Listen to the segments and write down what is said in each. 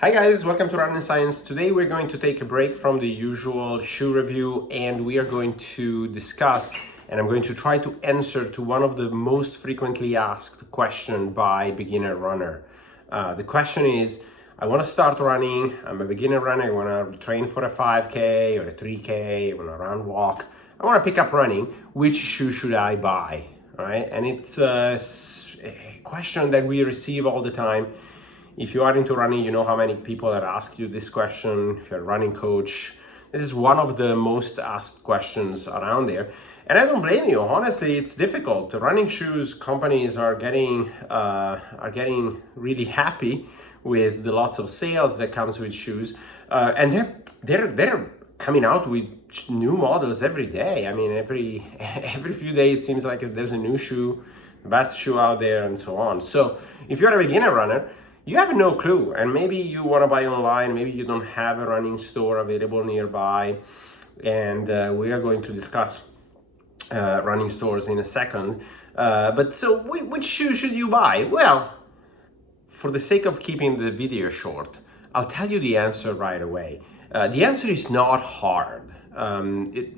Hi guys, welcome to Running Science. Today we're going to take a break from the usual shoe review and we are going to discuss and I'm going to try to answer to one of the most frequently asked questions by beginner runner. The question is, I want to start running, I'm a beginner runner, I want to train for a 5K or a 3K, I want to run walk, I want to pick up running, which shoe should I buy? All right, and it's a question that we receive all the time. If you are into running, you know how many people have asked you this question. If you're a running coach, this is one of the most asked questions around there. And I don't blame you. Honestly, it's difficult. The running shoes companies are getting really happy with the lots of sales that comes with shoes, and they're coming out with new models every day. I mean, every few days it seems like there's a new shoe, the best shoe out there, and so on. So if you're a beginner runner, you have no clue, and maybe you want to buy online, maybe you don't have a running store available nearby, and we are going to discuss running stores in a second. But so which shoe should you buy? Well, for the sake of keeping the video short, I'll tell you the answer right away. The answer is not hard.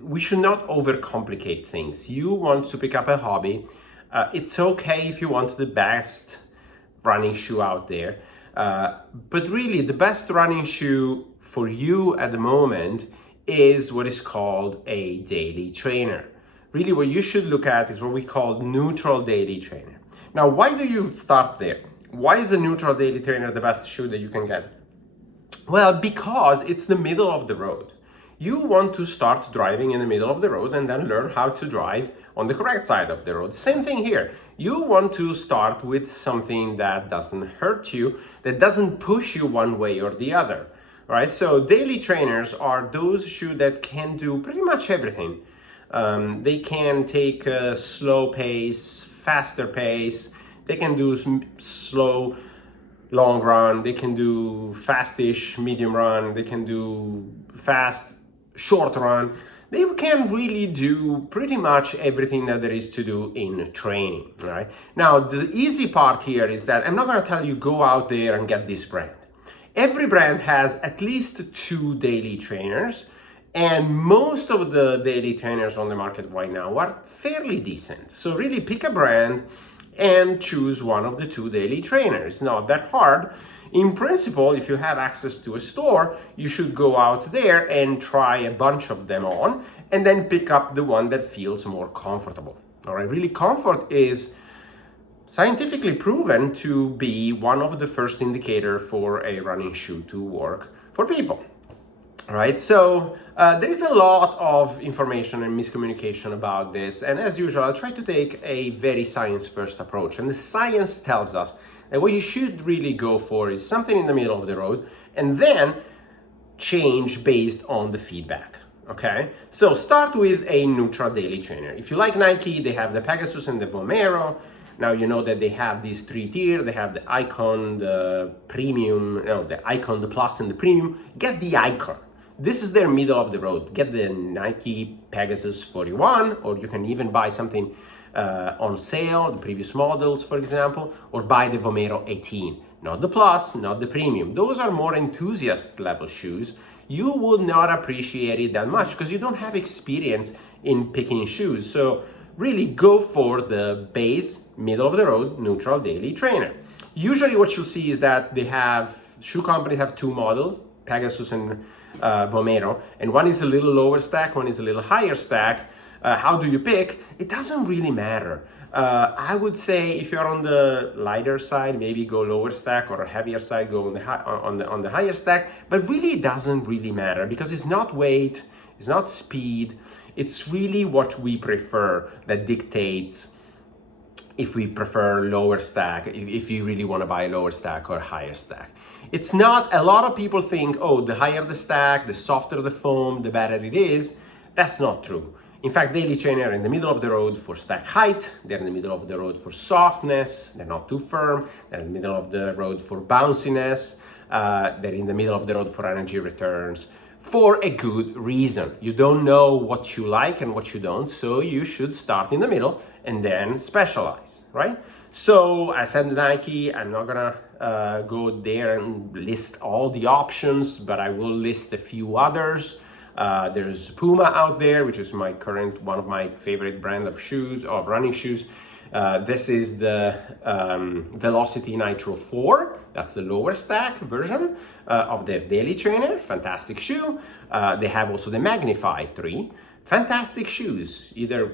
We should not overcomplicate things. You want to pick up a hobby. It's okay if you want the best running shoe out there, but really the best running shoe for you at the moment is what is called a daily trainer. Really what you should look at is what we call neutral daily trainer. Now, why do you start there? Why is a neutral daily trainer the best shoe that you can get? Well, because it's the middle of the road. You want to start driving in the middle of the road and then learn how to drive on the correct side of the road. Same thing here. You want to start with something that doesn't hurt you, that doesn't push you one way or the other. All right, so daily trainers are those shoes that can do pretty much everything. They can take a slow pace, faster pace. They can do slow, long run. They can do fast-ish, medium run. They can do fast, short run. They can really do pretty much everything that there is to do in training, right? Now, the easy part here is that I'm not going to tell you go out there and get this brand. Every brand has at least 2 daily trainers, and most of the daily trainers on the market right now are fairly decent. So really pick a brand and choose one of the 2 daily trainers. It's not that hard. In principle, if you have access to a store, you should go out there and try a bunch of them on and then pick up the one that feels more comfortable. All right, really, comfort is scientifically proven to be one of the first indicator for a running shoe to work for people. All right, so there is a lot of information and miscommunication about this, and as usual, I'll try to take a very science-first approach. And the science tells us that what you should really go for is something in the middle of the road, and then change based on the feedback. Okay, so start with a neutral daily trainer. If you like Nike, they have the Pegasus and the Vomero. Now you know that they have these 3 tiers. They have the Icon, the Premium, the Icon, the Plus, and the Premium. Get the Icon. This is their middle of the road. Get the Nike Pegasus 41, or you can even buy something on sale, the previous models, for example, or buy the Vomero 18. Not the Plus, not the Premium. Those are more enthusiast level shoes. You will not appreciate it that much because you don't have experience in picking shoes. So really go for the base, middle of the road, neutral daily trainer. Usually what you'll see is that shoe companies have 2 models, Pegasus and Vomero, and one is a little lower stack, one is a little higher stack. How do you pick? It doesn't really matter. I would say if you're on the lighter side, maybe go lower stack, or a heavier side, go on the higher stack. But really, it doesn't really matter because it's not weight, it's not speed. It's really what we prefer that dictates if we prefer lower stack, if you really want to buy a lower stack or a higher stack. It's not, a lot of people think, oh, the higher the stack, the softer the foam, the better it is. That's not true. In fact, daily trainer are in the middle of the road for stack height. They're in the middle of the road for softness. They're not too firm. They're in the middle of the road for bounciness. They're in the middle of the road for energy returns for a good reason. You don't know what you like and what you don't, so you should start in the middle and then specialize, right? So I said Nike, I'm not gonna go there and list all the options, but I will list a few others. There's Puma out there, which is one of my favorite brand of shoes, of running shoes. This is the Velocity Nitro 4. That's the lower stack version of their daily trainer. Fantastic shoe. They have also the Magify 3. Fantastic shoes. Either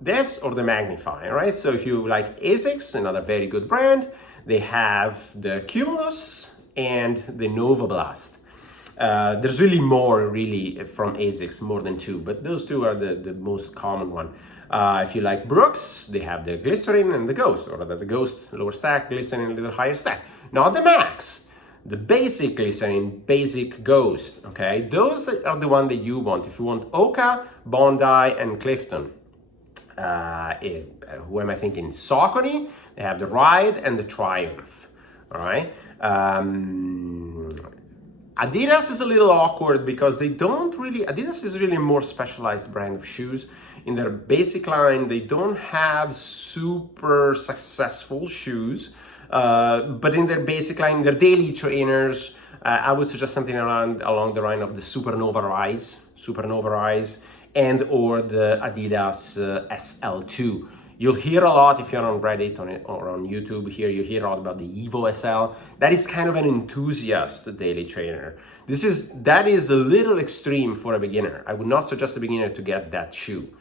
this or the Magify, right? So if you like ASICS, another very good brand, they have the Cumulus and the Novablast. There's really more from ASICS, more than two, but those two are the most common one. If you like Brooks, they have the Glycerin and the Ghost, or the Ghost lower stack, Glycerin a little higher stack. Not the Max, the basic Glycerin, basic Ghost, okay? Those are the one that you want. If you want Hoka, Bondi, and Clifton. Who am I thinking? Saucony, they have the Ride and the Triumph, all right? Adidas is a little awkward because Adidas is really a more specialized brand of shoes. In their basic line, they don't have super successful shoes, but in their basic line, their daily trainers, I would suggest something along the line of the Supernova Rise, and or the Adidas SL2. You'll hear a lot if you're on Reddit or on YouTube here, you hear a lot about the Evo SL. That is kind of an enthusiast daily trainer. That is a little extreme for a beginner. I would not suggest a beginner to get that shoe.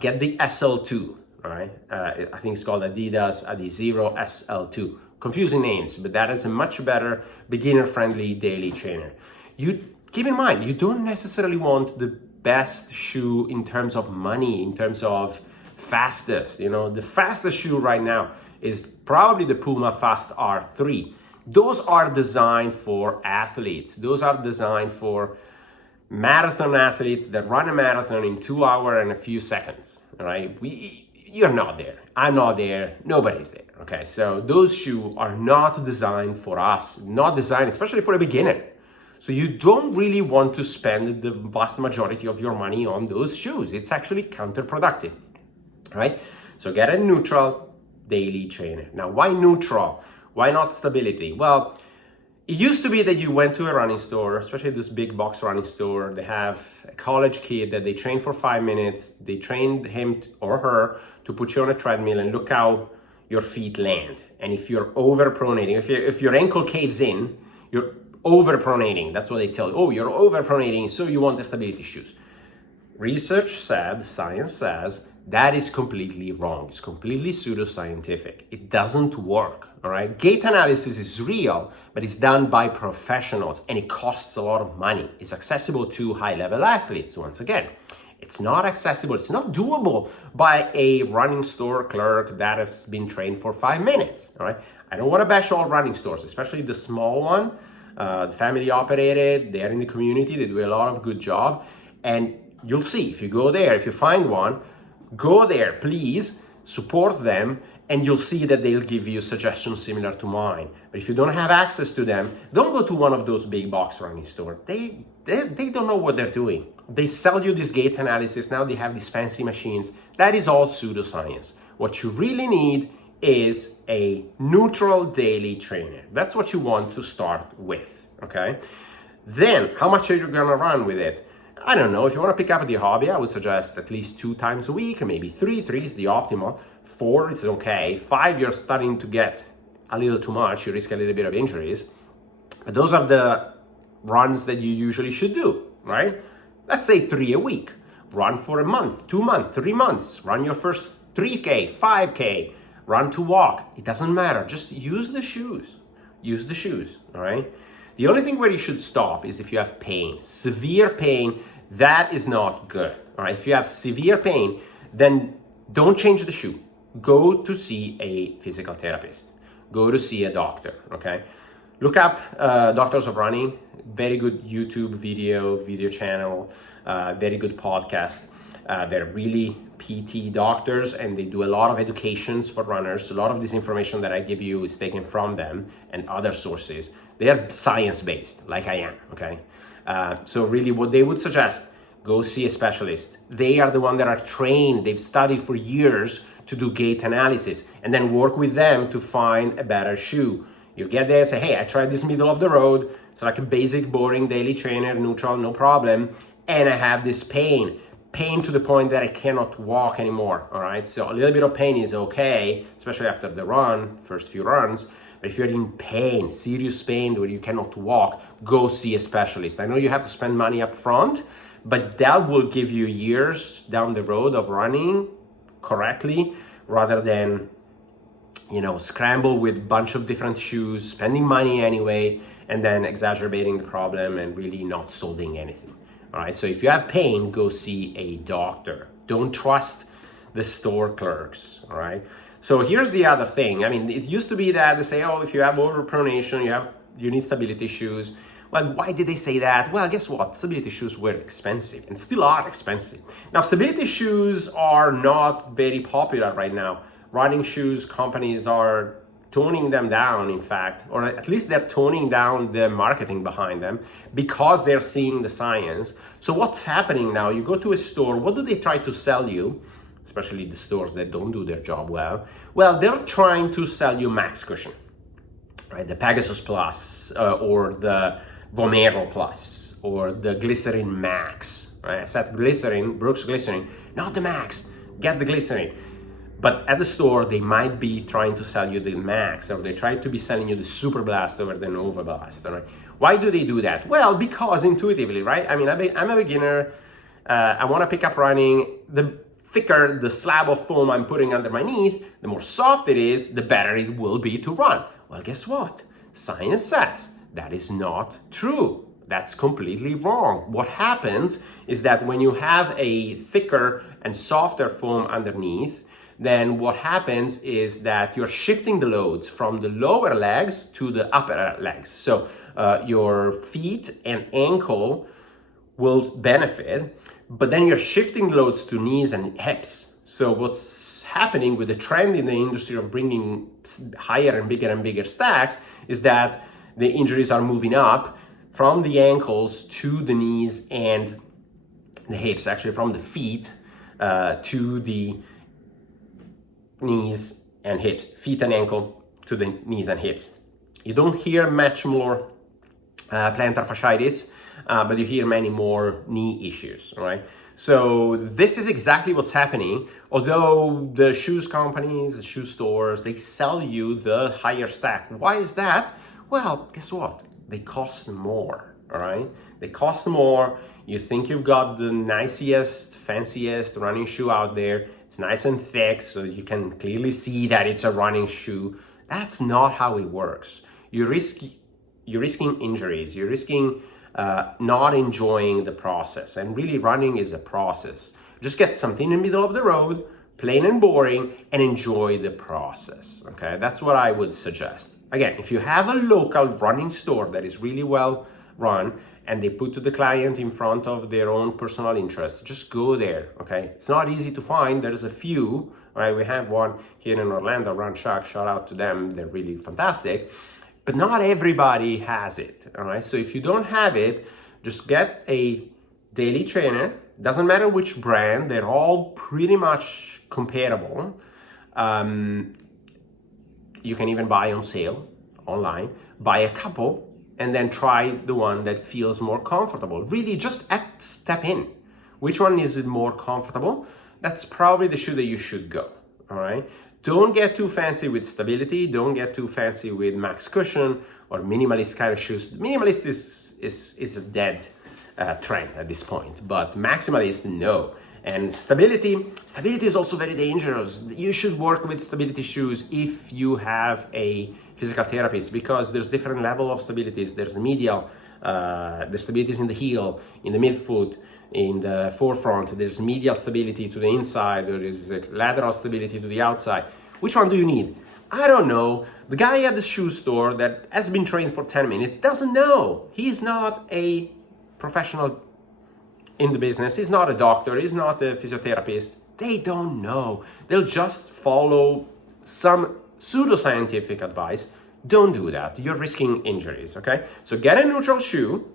Get the SL2, all right? I think it's called Adidas Adizero SL2. Confusing names, but that is a much better beginner-friendly daily trainer. You keep in mind, you don't necessarily want the best shoe in terms of money, in terms of fastest. The fastest shoe right now is probably the Puma Fast R3. Those are designed for athletes. Those are designed for marathon athletes that run a marathon in 2 hours and a few seconds, all right? You're not there. I'm not there. Nobody's there, okay? So those shoes are not designed for us, not designed especially for a beginner. So you don't really want to spend the vast majority of your money on those shoes. It's actually counterproductive, right? So get a neutral daily trainer. Now, why neutral? Why not stability? Well, it used to be that you went to a running store, especially this big box running store. They have a college kid that they train for 5 minutes. They trained him or her to put you on a treadmill and look how your feet land. And if you're overpronating, if your ankle caves in, you're overpronating. That's what they tell you. Oh, you're overpronating, so you want the stability shoes. Research said, science says, that is completely wrong. It's completely pseudoscientific. It doesn't work, all right? Gait analysis is real, but it's done by professionals and it costs a lot of money. It's accessible to high-level athletes, once again. It's not accessible, it's not doable by a running store clerk that has been trained for 5 minutes, all right? I don't want to bash all running stores, especially the small one, the family operated, they're in the community, they do a lot of good job. And you'll see, if you go there, if you find one, go there, please, support them, and you'll see that they'll give you suggestions similar to mine. But if you don't have access to them, don't go to one of those big box running stores. They don't know what they're doing. They sell you this gait analysis, now they have these fancy machines. That is all pseudoscience. What you really need is a neutral daily trainer. That's what you want to start with, okay? Then, how much are you gonna run with it? I don't know, if you want to pick up the hobby, I would suggest at least 2 times a week, maybe 3. 3 is the optimal. 4 is okay. 5, you're starting to get a little too much. You risk a little bit of injuries. But those are the runs that you usually should do, right? Let's say 3 a week. Run for a month, 2 months, 3 months. Run your first 3K, 5K. Run to walk. It doesn't matter. Just use the shoes. Use the shoes, all right? The only thing where you should stop is if you have pain, severe pain. That is not good, all right? If you have severe pain, then don't change the shoe. Go to see a physical therapist. Go to see a doctor, okay? Look up Doctors of Running, very good YouTube video channel, very good podcast. They're really PT doctors and they do a lot of educations for runners. A lot of this information that I give you is taken from them and other sources. They are science-based, like I am, okay? So really what they would suggest, go see a specialist. They are the ones that are trained, they've studied for years to do gait analysis and then work with them to find a better shoe. You get there, say, hey, I tried this middle of the road. It's like a basic, boring daily trainer, neutral, no problem. And I have this pain to the point that I cannot walk anymore, all right? So a little bit of pain is okay, especially after the run, first few runs. But if you're in pain, serious pain where you cannot walk, go see a specialist. I know you have to spend money up front, but that will give you years down the road of running correctly rather than, you know, scramble with a bunch of different shoes, spending money anyway, and then exacerbating the problem and really not solving anything. All right, so if you have pain, go see a doctor. Don't trust the store clerks, all right? So here's the other thing. I mean, it used to be that they say, oh, if you have overpronation, you need stability shoes. Well, why did they say that? Well, guess what? Stability shoes were expensive and still are expensive. Now, stability shoes are not very popular right now. Running shoes companies are toning them down, in fact, or at least they're toning down the marketing behind them because they're seeing the science. So what's happening now? You go to a store, what do they try to sell you? Especially the stores that don't do their job well. Well, they're trying to sell you max cushion, right? The Pegasus Plus or the Vomero Plus or the Glycerin Max, right? I said Glycerin, Brooks Glycerin, not the Max, get the Glycerin. But at the store, they might be trying to sell you the Max, or they try to be selling you the Superblast over the Novablast, right? Why do they do that? Well, because intuitively, right? I mean, I'm a beginner. I want to pick up running. The thicker the slab of foam I'm putting underneath, the more soft it is, the better it will be to run. Well, guess what? Science says that is not true. That's completely wrong. What happens is that when you have a thicker and softer foam underneath, then what happens is that you're shifting the loads from the lower legs to the upper legs. So your feet and ankle will benefit, but then you're shifting the loads to knees and hips. So what's happening with the trend in the industry of bringing higher and bigger stacks is that the injuries are moving up from the ankles to the knees and the hips, actually from the feet to the knees and hips, feet and ankle to the knees and hips. You don't hear much more plantar fasciitis, but you hear many more knee issues, right? So this is exactly what's happening. Although the shoes companies, the shoe stores, they sell you the higher stack. Why is that? Well, guess what? They cost more, all right? They cost more. You think you've got the nicest, fanciest running shoe out there. It's nice and thick, so you can clearly see that it's a running shoe. That's not how it works. You're risking injuries. You're risking not enjoying the process. And really, running is a process. Just get something in the middle of the road, plain and boring, and enjoy the process. Okay, that's what I would suggest. Again, if you have a local running store that is really well run and they put the client in front of their own personal interest, just go there. Okay, it's not easy to find. There's a few. Right, we have one here in Orlando, Run Shack. Shout out to them. They're really fantastic. But not everybody has it, all right? So if you don't have it, just get a daily trainer. Doesn't matter which brand, they're all pretty much comparable. You can even buy on sale online, buy a couple, and then try the one that feels more comfortable. Really just step in. Which one is more comfortable? That's probably the shoe that you should go, all right? Don't get too fancy with stability. Don't get too fancy with max cushion or minimalist kind of shoes. Minimalist is a dead trend at this point, but maximalist, no. And stability is also very dangerous. You should work with stability shoes if you have a physical therapist, because there's different level of stabilities. There's medial, there's stabilities in the heel, in the midfoot, in the forefront. There's medial stability to the inside. There is lateral stability to the outside. Which one do you need? I don't know. The guy at the shoe store that has been trained for 10 minutes doesn't know. He's not a professional in the business. He's not a doctor. He's not a physiotherapist. They don't know. They'll just follow some pseudoscientific advice. Don't do that. You're risking injuries, okay? So get a neutral shoe.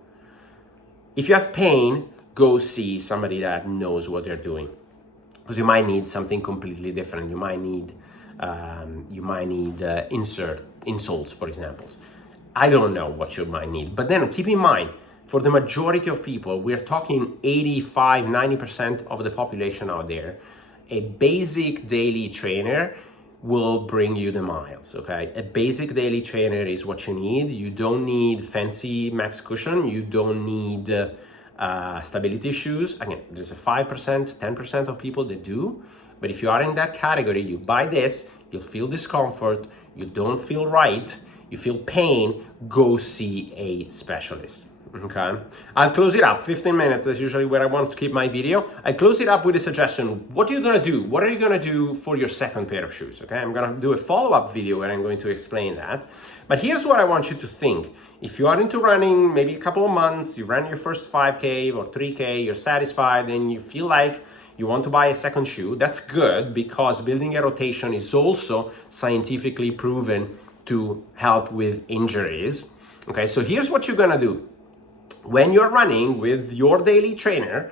If you have pain, go see somebody that knows what they're doing, because you might need something completely different. You might need You might need insoles, for example. I don't know what you might need, but then keep in mind, for the majority of people, we're talking 85, 90% of the population out there, a basic daily trainer will bring you the miles, okay? A basic daily trainer is what you need. You don't need fancy max cushion. You don't need stability shoes. Again, there's a 5%, 10% of people that do. But if you are in that category, you buy this, you'll feel discomfort, you don't feel right, you feel pain, go see a specialist. Okay, I'll close it up. 15 minutes, that's usually where I want to keep my video. I close it up with a suggestion. What are you gonna do? What are you gonna do for your second pair of shoes? Okay, I'm gonna do a follow-up video where I'm going to explain that. But here's what I want you to think. If you are into running, maybe a couple of months, you ran your first 5K or 3K, you're satisfied, and you feel like you want to buy a second shoe, that's good, because building a rotation is also scientifically proven to help with injuries. Okay, so here's what you're gonna do. When you're running with your daily trainer,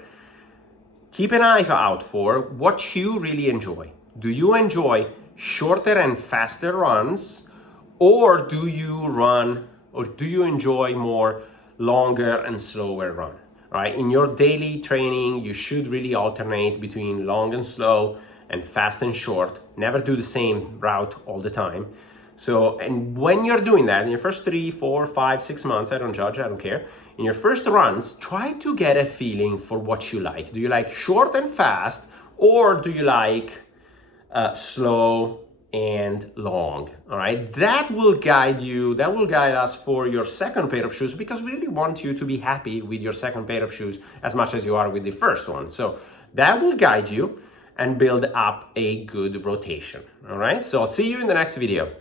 keep an eye out for what you really enjoy. Do you enjoy shorter and faster runs, or do you enjoy more longer and slower run? Right? In your daily training, you should really alternate between long and slow and fast and short. Never do the same route all the time. So, and when you're doing that, in your first 3, 4, 5, 6 months, I don't judge, I don't care. In your first runs, try to get a feeling for what you like. Do you like short and fast, or do you like slow and long? All right, that will guide you, that will guide us for your second pair of shoes, because we really want you to be happy with your second pair of shoes as much as you are with the first one. So that will guide you and build up a good rotation. All right, so I'll see you in the next video.